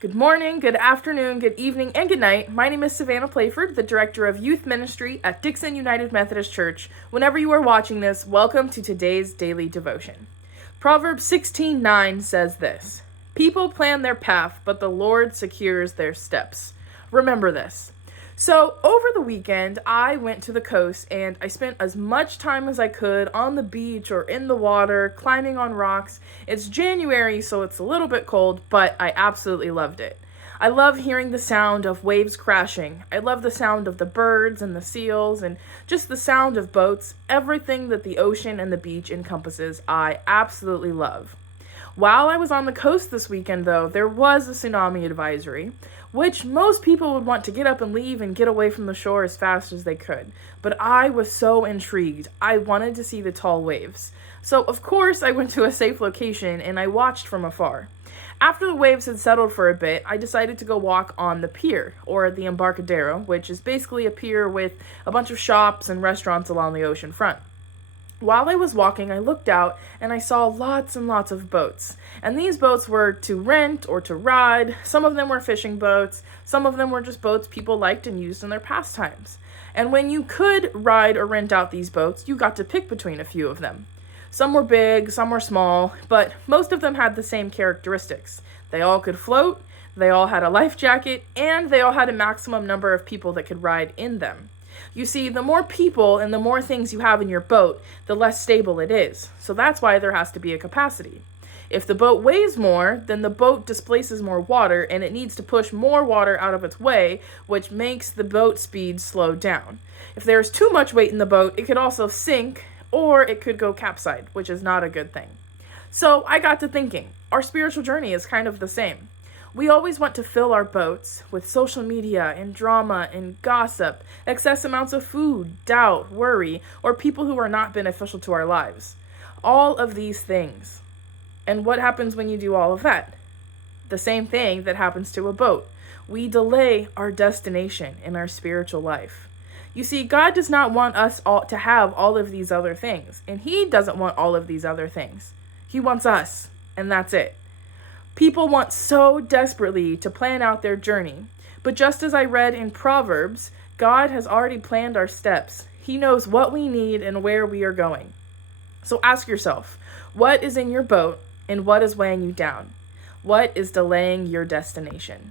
Good morning, good afternoon, good evening, and good night. My name is Savannah Playford, the Director of Youth Ministry at Dixon United Methodist Church. Whenever you are watching this, welcome to today's daily devotion. Proverbs 16:9 says this: "People plan their path, but the Lord secures their steps." Remember this. So, over the weekend, I went to the coast and I spent as much time as I could on the beach or in the water, climbing on rocks. It's January, so it's a little bit cold, but I absolutely loved it. I love hearing the sound of waves crashing. I love the sound of the birds and the seals and just the sound of boats. Everything that the ocean and the beach encompasses, I absolutely love. While I was on the coast this weekend, though, there was a tsunami advisory, which most people would want to get up and leave and get away from the shore as fast as they could. But I was so intrigued. I wanted to see the tall waves. So, of course, I went to a safe location and I watched from afar. After the waves had settled for a bit, I decided to go walk on the pier, or the Embarcadero, which is basically a pier with a bunch of shops and restaurants along the ocean front. While I was walking, I looked out and I saw lots and lots of boats. And these boats were to rent or to ride. Some of them were fishing boats. Some of them were just boats people liked and used in their pastimes. And when you could ride or rent out these boats, you got to pick between a few of them. Some were big, some were small, but most of them had the same characteristics. They all could float, they all had a life jacket, and they all had a maximum number of people that could ride in them. You see, the more people and the more things you have in your boat, the less stable it is. So that's why there has to be a capacity. If the boat weighs more, then the boat displaces more water and it needs to push more water out of its way, which makes the boat speed slow down. If there's too much weight in the boat, it could also sink or it could go capsized, which is not a good thing. So I got to thinking, our spiritual journey is kind of the same. We always want to fill our boats with social media and drama and gossip, excess amounts of food, doubt, worry, or people who are not beneficial to our lives. All of these things. And what happens when you do all of that? The same thing that happens to a boat. We delay our destination in our spiritual life. You see, God does not want us all to have all of these other things, and He doesn't want all of these other things. He wants us, and that's it. People want so desperately to plan out their journey, but just as I read in Proverbs, God has already planned our steps. He knows what we need and where we are going. So ask yourself, what is in your boat and what is weighing you down? What is delaying your destination?